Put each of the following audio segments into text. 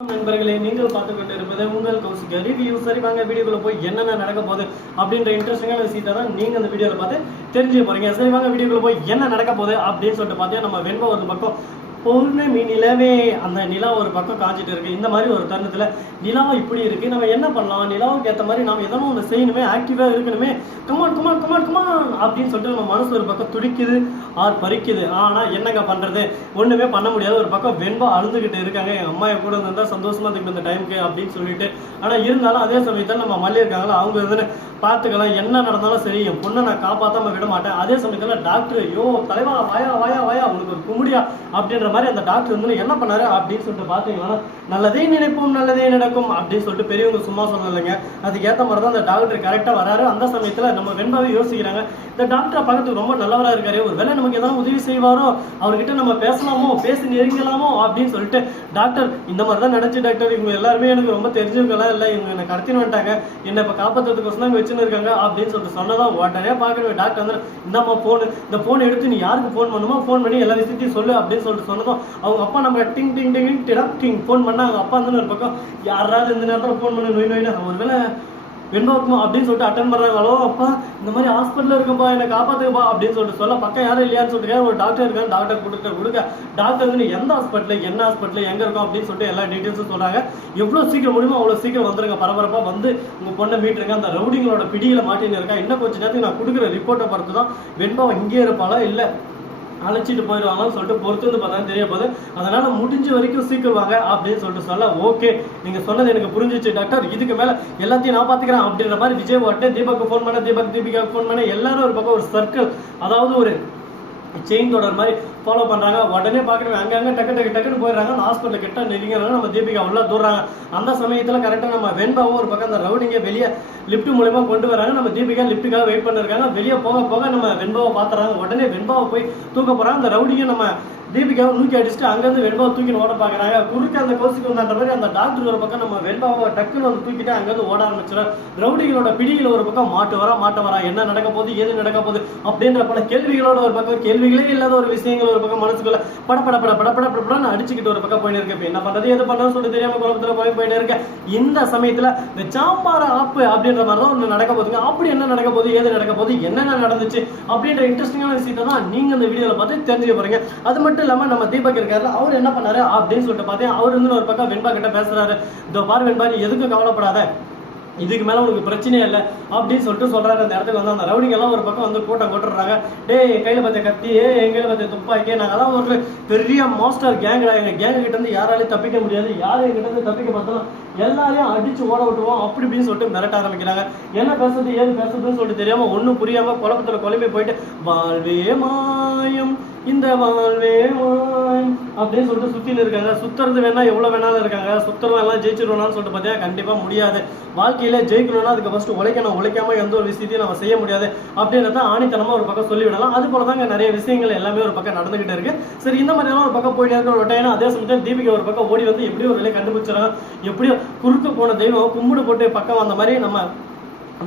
நண்பர்களே, நீங்கள் பார்த்து கொண்டு இருப்பது உங்கள் கௌசிக ரிவ்யூ. சரி வாங்க வீடியோக்குள்ள போய் என்னென்ன நடக்க போகுது அப்படின்ற இன்ட்ரெஸ்டிங்கான விஷயத்தை தான் நீங்க அந்த வீடியோல பார்த்து தெரிஞ்சுக்க போறீங்க. சரி வாங்க வீடியோக்குள்ள போய் என்ன நடக்க போகுது அப்படின்னு சொல்லிட்டு பார்த்தீங்கன்னா, நம்ம வெண்பா ஒரு பக்கம் பௌர்ணமி நிலவே அந்த நிலா ஒரு பக்கம் காஞ்சிட்டு இருக்கு. இந்த மாதிரி ஒரு தருணத்துல நிலா இப்படி இருக்கு, நம்ம என்ன பண்ணலாம், நிலாவுக்கு ஏற்ற மாதிரி நாம எதனா ஒன்று செய்யணுமே, ஆக்டிவா இருக்கணுமே, கமான் கமான் கமான் கமான் அப்படின்னு சொல்லிட்டு நம்ம மனசு ஒரு பக்கம் துடிக்குது ஆர் பறிக்குது. ஆனா என்னங்க பண்றது, ஒண்ணுமே பண்ண முடியாது. ஒரு பக்கம் வெண்பா அழுதுகிட்டு இருக்காங்க, எங்க அம்மா கூட இருந்தா சந்தோஷமா இருக்கு இந்த டைமுக்கு அப்படின்னு சொல்லிட்டு. ஆனா இருந்தாலும் அதே சமயத்தில் நம்ம மல்லி இருக்காங்களா, அவங்க இதுன்னு பார்த்துக்கலாம், என்ன நடந்தாலும் சரி என் பொண்ணை நான் காப்பாற்றாம விட மாட்டேன். அதே சமயத்தில் டாக்டர் ஐயோ தலைவா வாயா வாயா வாயா உனக்கு ஒரு கும்பிடியா அப்படின்ற மாதிரி அந்த டாக்டர் வந்து என்ன பண்ணாரு அப்படின்னு சொல்லிட்டு பார்த்தீங்கன்னா, நல்லதே நினைப்போம் நல்லதே நடக்கும் அப்படின்னு சொல்லிட்டு பெரியவங்க சும்மா சொல்லலைங்க. அதுக்கு ஏற்ற மாதிரி தான் அந்த டாக்டர் கரெக்டாக வராரு. அந்த சமயத்தில் நம்ம வெண்பாவே யோசிக்கிறாங்க, இந்த டாக்டரை பார்க்கறதுக்கு ரொம்ப நல்லவராக இருக்காரு, ஒரு வேளை நமக்கு எதாவது உதவி செய்வாரோ, அவர்கிட்ட நம்ம பேசலாமோ, பேசி நெருங்கலாமோ அப்படின்னு சொல்லிட்டு டாக்டர் இந்த மாதிரி தான் நினைச்சு டாக்டர், இவங்க எல்லாருமே எனக்கு ரொம்ப தெரிஞ்சவங்களா இல்லை, இவங்க என்னை கடத்தின்னு வந்துட்டாங்க, என்னை இப்போ காப்பாற்றுறதுக்கோசம் தான் வச்சுன்னு இருக்காங்க அப்படின்னு சொல்லிட்டு சொன்னதான் உடனே பார்க்கணும் டாக்டர் வந்து இந்தம்மா ஃபோனு, இந்த ஃபோன் எடுத்து நீ யாருக்கு ஃபோன் பண்ணுமோ ஃபோன் பண்ணி எல்லா விஷயத்தையும் சொல்லு அப்படின்னு சொல்லிட்டு சொன்னதும் அவங்க அப்பா நம்ம டிங் டிங் டிங் டிடக் டிங் ஃபோன் பண்ணா அவங்க அப்பா வந்து ஒரு பக்கம் யாராவது இந்த நேரத்தில் ஃபோன் பண்ணி நோய் நோயினா ஒரு வேளை வெண்பாக்குமா அப்படின்னு சொல்லிட்டு அட்டன் பண்ணுறாங்க. ஹலோ அப்பா இந்த மாதிரி ஹாஸ்பிட்டலில் இருக்குப்பா, என்னை காப்பாற்றுப்பா அப்படின்னு சொல்லிட்டு சொல்ல பக்கம் யாரும் இல்லையான்னு சொல்லிட்டு ஒரு டாக்டர் இருக்காங்க, டாக்டர் கொடுக்க டாக்டர் வந்து எந்த ஹாஸ்பிட்டல் என்ன ஹாஸ்பிட்டல் எங்கே இருக்கும் அப்படின்னு சொல்லிட்டு எல்லா டீட்டெயில்ஸும் சொல்கிறாங்க. எவ்வளோ சீக்கிரம் முடியுமோ அவ்வளோ சீக்கிரம் வந்துருங்க, பரபரப்பாக வந்து உங்கள் பொண்ணை மீட்டுருங்க, அந்த ரவுடிங்களோட பிடியில் மாட்டின்னு இருக்கா, இன்னும் கொஞ்சம் நேரத்துக்கு நான் கொடுக்குற ரிப்போர்ட்டை பொறுத்து தான் வெண்பா இங்கே இருப்பாளா இல்லை அழைச்சிட்டு போயிடுவாங்கன்னு சொல்லிட்டு பொறுத்து வந்து பார்த்தா தெரிய போகுது. அதனால முடிஞ்ச வரைக்கும் சீக்கிரம் வாங்க அப்படின்னு சொல்லிட்டு சொல்ல, ஓகே நீங்க சொன்னது எனக்கு புரிஞ்சிச்சு டாக்டர், இதுக்கு மேல எல்லாத்தையும் நான் பாத்துக்கிறேன் அப்படின்ற மாதிரி விஜய் வாட்டு தீபக்கு ஃபோன் பண்ண, தீபிகாவுக்கு ஃபோன் பண்ண, எல்லாரும் ஒரு பக்கம் ஒரு சர்க்கிள், அதாவது ஒரு செயின் தொடர் மாதிரி ஃபாலோ பண்றாங்க. உடனே பார்க்குறவங்க அங்கங்க டக்குன்னு போயிடுறாங்க. அந்த ஹாஸ்பிட்டல் கிட்ட நெருங்கிறாங்க, நம்ம தீபிகா உள்ள தூர்றாங்க. அந்த சமயத்தில் கரெக்டாக நம்ம வெண்பாவும் ஒரு பக்கம் அந்த ரவுடிங்க வெளியே லிஃப்ட் மூலமா கொண்டு வராங்க. நம்ம தீபிகா லிஃப்ட்டுக்காக வெயிட் பண்ணிருக்காங்க. வெளியே போக நம்ம வெண்பாவை பார்த்துறாங்க. உடனே வெண்பாவை போய் தூக்க போறாங்க. அந்த ரவுடிங்க நம்ம தீபிகாவை தூக்கி அடிச்சுட்டு அங்கேருந்து வெண்பாவை தூக்கின்னு ஓட பார்க்குறாங்க. குறுக்க அந்த கோசிக்கு வந்தான்ற மாதிரி அந்த டாக்டர் ஒரு பக்கம் நம்ம வெண்பாவை டக்குன்னு வந்து தூக்கிட்டு அங்கேருந்து ஓட ஆரம்பிச்சிடும். ரவுடிகளோட பிடியில் ஒரு பக்கம் மாட்ட வரா என்ன நடக்க போகுது ஏது நடக்க போகுது அப்படின்ற பல கேள்விகளோட ஒரு பக்கம், கேள்விகளே இல்லாத ஒரு விஷயங்கள் ஒரு பக்கம் மனசுக்குள்ள படப்படன்னு அடிச்சுக்கிட்டு ஒரு பக்கம் போயிட்டு இருக்கு. என்ன பண்றது எது பண்றதுன்னு சொல்லிட்டு தெரியாம குழப்பத்துல போயிட்டு இருக்க. இந்த சமயத்துல இந்த சாம்பார ஆப்பு அப்படின்ற மாதிரி தான் ஒன்று நடக்க போகுதுங்க. அப்படி என்ன நடக்க போகுது ஏது நடக்க போகுது என்னென்ன நடந்துச்சு அப்படின்ற இன்ட்ரெஸ்டிங்கான விஷயத்தை தான் நீங்க இந்த வீடியோல பார்த்து தெரிஞ்சுக்க போறீங்க. அது மட்டும் இல்லாம நம்ம தீபக் இருக்காரு, அவர் என்ன பண்ணாரு அப்படின்னு சொல்லிட்டு பார்த்தேன். அவர் வந்து ஒரு பக்கம் வெண்பா கிட்ட பேசுறாரு, இந்த பார் வெண்பா நீ எதுக்கும் கவலைப்படாத, இதுக்கு மேல உனக்கு பிரச்சனையே இல்லை அப்படின்னு சொல்லிட்டு சொல்றாரு. அந்த இடத்துக்கு வந்து அந்த ரவுடிங்க எல்லாம் ஒரு பக்கம் வந்து கூட்டம் கொட்டுறாங்க. டே கையில பார்த்த கத்தி, என் கையில பார்த்த துப்பாக்கி, நாங்க தான் ஒரு பெரிய மாஸ்டர் கேங்கடா, எங்க கேங்கு கிட்ட இருந்து யாராலையும் தப்பிக்க முடியாது, யாரும் கிட்ட இருந்து தப்பிக்க பார்த்தாலும் எல்லாரையும் அடிச்சு ஓட விட்டுவோம் அப்படி இப்படின்னு சொல்லிட்டு மிரட்ட ஆரம்பிக்கிறாங்க. என்ன பேசுறது ஏது பேசுறதுன்னு சொல்லிட்டு தெரியாம ஒன்னும் புரியாம குழப்பத்துல குழம்பி போயிட்டு வாழ்வே மாயம் இந்த வாழ்வே மாயம் அப்படின்னு சொல்லிட்டு சுத்தின்னு இருக்காங்க. சுத்துறது வேணா எவ்வளவு வேணாலும் இருக்காங்க, சுத்தரம் எல்லாம் ஜெயிச்சிருவோம்னு சொல்லிட்டு பார்த்தீங்கன்னா கண்டிப்பா முடியாது. வாழ்க்கையில ஜெயிக்கணும்னா அதுக்கு ஃபர்ஸ்ட் உழைக்காம எந்த ஒரு விஷயத்தையும் நம்ம செய்ய முடியாது அப்படின்றத ஆணித்தனமா ஒரு பக்கம் சொல்லிவிடலாம். அது போலதாங்க நிறைய விஷயங்கள் எல்லாமே ஒரு பக்கம் நடந்துகிட்டு இருக்கு. சரி இந்த மாதிரி எல்லாம் ஒரு பக்கம் போயிட்டு இருக்க ஒரு டைம் அதே சமயத்தில் தீபிகா ஒரு பக்கம் ஓடி வந்து எப்படியோ ஒரு நிலையை கண்டுபிடிச்சாங்க. எப்படியோ குறுக்க போன தெய்வம் கும்பிடு போட்டு பக்கம் வந்த மாதிரி நம்ம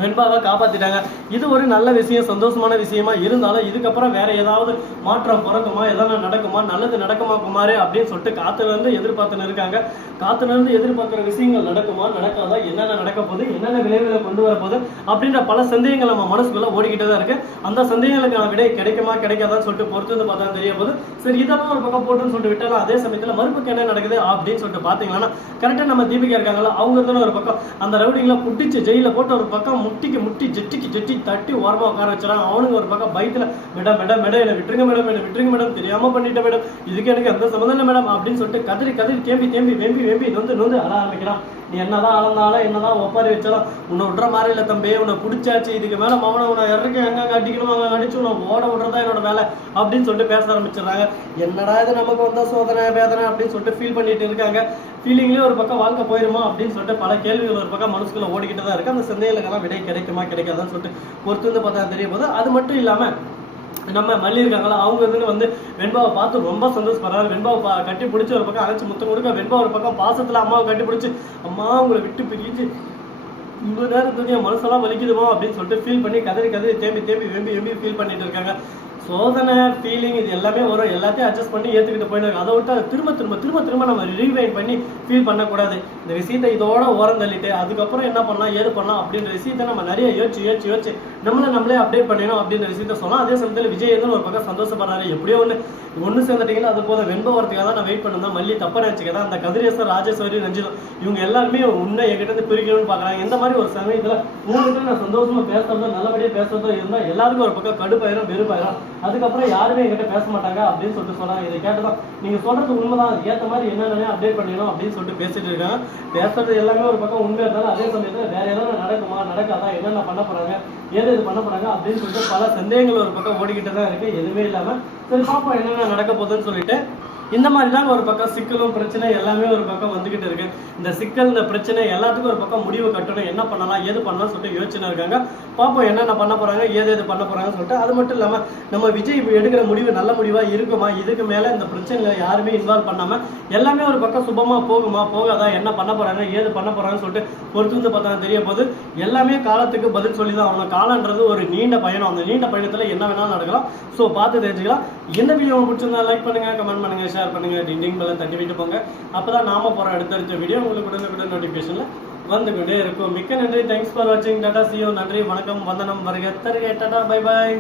வெண்பாவை காப்பாத்திட்டாங்க. இது ஒரு நல்ல விஷயம், சந்தோஷமான விஷயமா இருந்தாலும் இதுக்கப்புறம் வேற ஏதாவது மாற்றம் பிறக்குமா, எதனா நடக்குமா, நல்லது நடக்குமா குமாரே அப்படின்னு சொல்லிட்டு காத்துல இருந்து எதிர்பார்த்துன்னு இருக்காங்க. காத்துல இருந்து எதிர்பார்க்கிற விஷயங்கள் நடக்குமா நடக்காதா, என்னென்ன நடக்க போகுது, என்னென்ன விளைவுகளை கொண்டு வர போகுது அப்படின்ற பல சந்தேகங்கள் நம்ம மனசுக்குள்ள ஓடிக்கிட்டே தான் இருக்கு. அந்த சந்தேகங்களுக்கான விடை கிடைக்குமா கிடைக்காதான்னு சொல்லிட்டு பொறுத்து வந்து பார்த்தா தெரிய போகுது. சரி இதெல்லாம் ஒரு பக்கம் போட்டுன்னு சொல்லிட்டு விட்டாலும் அதே சமயத்துல மறுப்புக்கு என்ன நடக்குது அப்படின்னு சொல்லிட்டு பாத்தீங்கன்னா கரெக்டா நம்ம தீபிகா இருக்காங்களா, அவங்க தானே ஒரு பக்கம் அந்த ரவுடிங்களை புட்டிச்சு ஜெயில போட்டு ஒரு பக்கம் முட்டி ஜெட்டி தட்டி ஓரமா உட்கார வச்சுறாங்க. அவனுக்கு ஒரு பக்கம் பயத்துல மேடம் என்ன விட்டுருங்க மேடம் தெரியாம பண்ணிட்டேன் மேடம், இதுக்கு எனக்கு எந்த சம்மந்தம் இல்லை மேடம் அப்படின்னு சொல்லிட்டு கதறி தேம்பி வெம்பி நொந்து அழ ஆரம்பிக்கிறான். நீ என்னதான் அளந்தாலும் என்னதான் ஒப்பாரி வச்சாலும் உன்னை விட்ற மாதிரி இல்லை தம்பி, உன்னை பிடிச்சாச்சு, இதுக்கு மேல மவனை உன்னை இறக்க எங்க அடிக்கணும் அங்க அடிச்சு உன்னை ஓட விடுறதா என்னோட வேலை அப்படின்னு சொல்லிட்டு பேச ஆரம்பிச்சிடுறாங்க. என்னடா இது நமக்கு வந்தா சோதனை வேதனை அப்படின்னு சொல்லிட்டு ஃபீல் பண்ணிட்டு இருக்காங்க. ஃபீலிங்லேயே ஒரு பக்கம் வாழ்க்கை போயிருமா அப்படின்னு சொல்லிட்டு பல கேள்விகள் ஒரு பக்கம் மனசுக்குள்ள ஓடிக்கிட்டு தான் இருக்கு. அந்த சந்தேகங்களுக்கெல்லாம் விடை கிடைக்குமா கிடைக்காதான்னு சொல்லிட்டு பொறுத்து வந்து பார்த்தா தெரிய போது. அது மட்டும் இல்லாம நம்ம மல்லி இருக்காங்களா, அவங்க வந்து வெண்பாவை பார்த்து ரொம்ப சந்தோஷப்படுறாரு. வெண்பாவை கட்டி பிடிச்சி ஒரு பக்கம் அழைச்சி முத்தம் கொடுக்க, வெண்பா ஒரு பக்கம் பாசத்துல அம்மாவை கட்டி பிடிச்சி அம்மா உங்களை விட்டு பிரிச்சு இவ்வளோ நேரத்துக்கு என் மனசெல்லாம் வலிக்குதுமா அப்படின்னு சொல்லிட்டு ஃபீல் பண்ணி கதறி தேம்பி வெம்பி ஃபீல் பண்ணிட்டு இருக்காங்க. சோதனை ஃபீலிங் இது எல்லாமே வரும், எல்லாத்தையும் அட்ஜஸ்ட் பண்ணி ஏற்றுக்கிட்டு போயிட்டு அதை விட்டு திரும்ப திரும்ப திரும்ப திரும்ப நம்ம ரீவைண்ட் பண்ணி ஃபீல் பண்ணக்கூடாது. இந்த விஷயத்தை இதோட ஓரம் தள்ளிட்டு அதுக்கப்புறம் என்ன பண்ணலாம் ஏது பண்ணலாம் அப்படின்ற விஷயத்தை நம்ம நிறைய யோசிச்சு நம்மளே அப்டேட் பண்ணிடணும் அப்படின்ற விஷயத்த சொல்லலாம். அதே சமயத்தில் விஜய் வந்து ஒரு பக்கம் சந்தோஷப்படுறாரு, எப்படியோ ஒன்று சேர்ந்துட்டீங்கன்னா அது போதும், வெண்ப வரத்துக்காக தான் நான் வெயிட் பண்ணதான், மல்லி தப்பா நினைச்சுக்கதான், அந்த கதிரேசர் ராஜேஸ்வரி ரஞ்சிதம் இவங்க எல்லாருமே உன்னை என்கிட்ட இருந்து பிரிக்கணும்னு பாக்குறாங்க. இந்த மாதிரி ஒரு சமயத்துல உங்ககிட்ட நான் சந்தோஷமா பேசுறதோ நல்லபடியா பேசுறதோ இருந்தா எல்லாருக்கும் ஒரு பக்கம் கடுப்பாயிரும் வெறுப்பாயிரும், அதுக்கப்புறம் யாருமே என்கிட்ட பேச மாட்டாங்க அப்படின்னு சொல்லிட்டு சொல்றாங்க. இதை கேட்டதான் நீங்க சொல்றது உண்மைதான், ஏற்ற மாதிரி என்னென்ன அப்டேட் பண்ணிடணும் அப்படின்னு சொல்லிட்டு பேசிட்டு இருக்காங்க. பேசுறது எல்லாமே ஒரு பக்கம் உண்மை இருந்தாலும் அதே சமயத்துல வேற ஏதாவது நடக்குமா நடக்காதா என்னென்ன பண்ண போறாங்க ஏது இது பண்ண போறாங்க அப்படின்னு சொல்லிட்டு பல சந்தேகங்கள் ஒரு பக்கம் ஓடிக்கிட்டு தான் இருக்கு. எதுவுமே இல்லாம சரி பாப்போம் என்னென்ன நடக்க போகுதுன்னு சொல்லிட்டு இந்த மாதிரி தான் ஒரு பக்கம் சிக்கலும் பிரச்சனை எல்லாமே ஒரு பக்கம் வந்துகிட்டு இருக்கு. இந்த சிக்கல் இந்த பிரச்சனை எல்லாத்துக்கும் ஒரு பக்கம் முடிவு கட்டணும், என்ன பண்ணலாம் ஏது பண்ணலாம் சொல்லிட்டு யோசனை இருக்காங்க. பாப்போம் என்னென்ன பண்ண போறாங்க ஏது பண்ண போறாங்கன்னு சொல்லிட்டு. அது மட்டும் இல்லாம நம்ம விஜய் எடுக்கிற முடிவு நல்ல முடிவா இருக்குமா, இதுக்கு மேல இந்த பிரச்சனைகளை யாருமே இன்வால்வ் பண்ணாம எல்லாமே ஒரு பக்கம் சுபமா போகுமா போகாதா, என்ன பண்ண போறாங்க ஏது பண்ண போறாங்கன்னு சொல்லிட்டு பொறுத்து வந்து பார்த்தா தெரிய போது. எல்லாமே காலத்துக்கு பதில் சொல்லி தான் அவங்க காலன்றது ஒரு நீண்ட பயணம், அந்த நீண்ட பயணத்துல என்ன வேணாலும் நடக்கலாம். ஸோ பார்த்து தெரிஞ்சுக்கலாம். இந்த வீடியோ பிடிச்சிருந்தா லைக் பண்ணுங்க, கமெண்ட் பண்ணுங்க, ஷேர் பண்ணுங்க, டிண்டிங் பெல்ல தட்டி விட்டு போங்க. அப்பதான் நாம போற அடுத்தடுத்த வீடியோ உங்களுக்கு உடனுக்குடன் நோட்டிபிகேஷன்ல வந்து கொண்டே இருக்கும். மிக்க நன்றி, தேங்க்ஸ் ஃபார் வாட்சிங், டாடா, see you, நன்றி, வணக்கம், வந்தனம், வருக, தருக, டாடா, பை பாய்.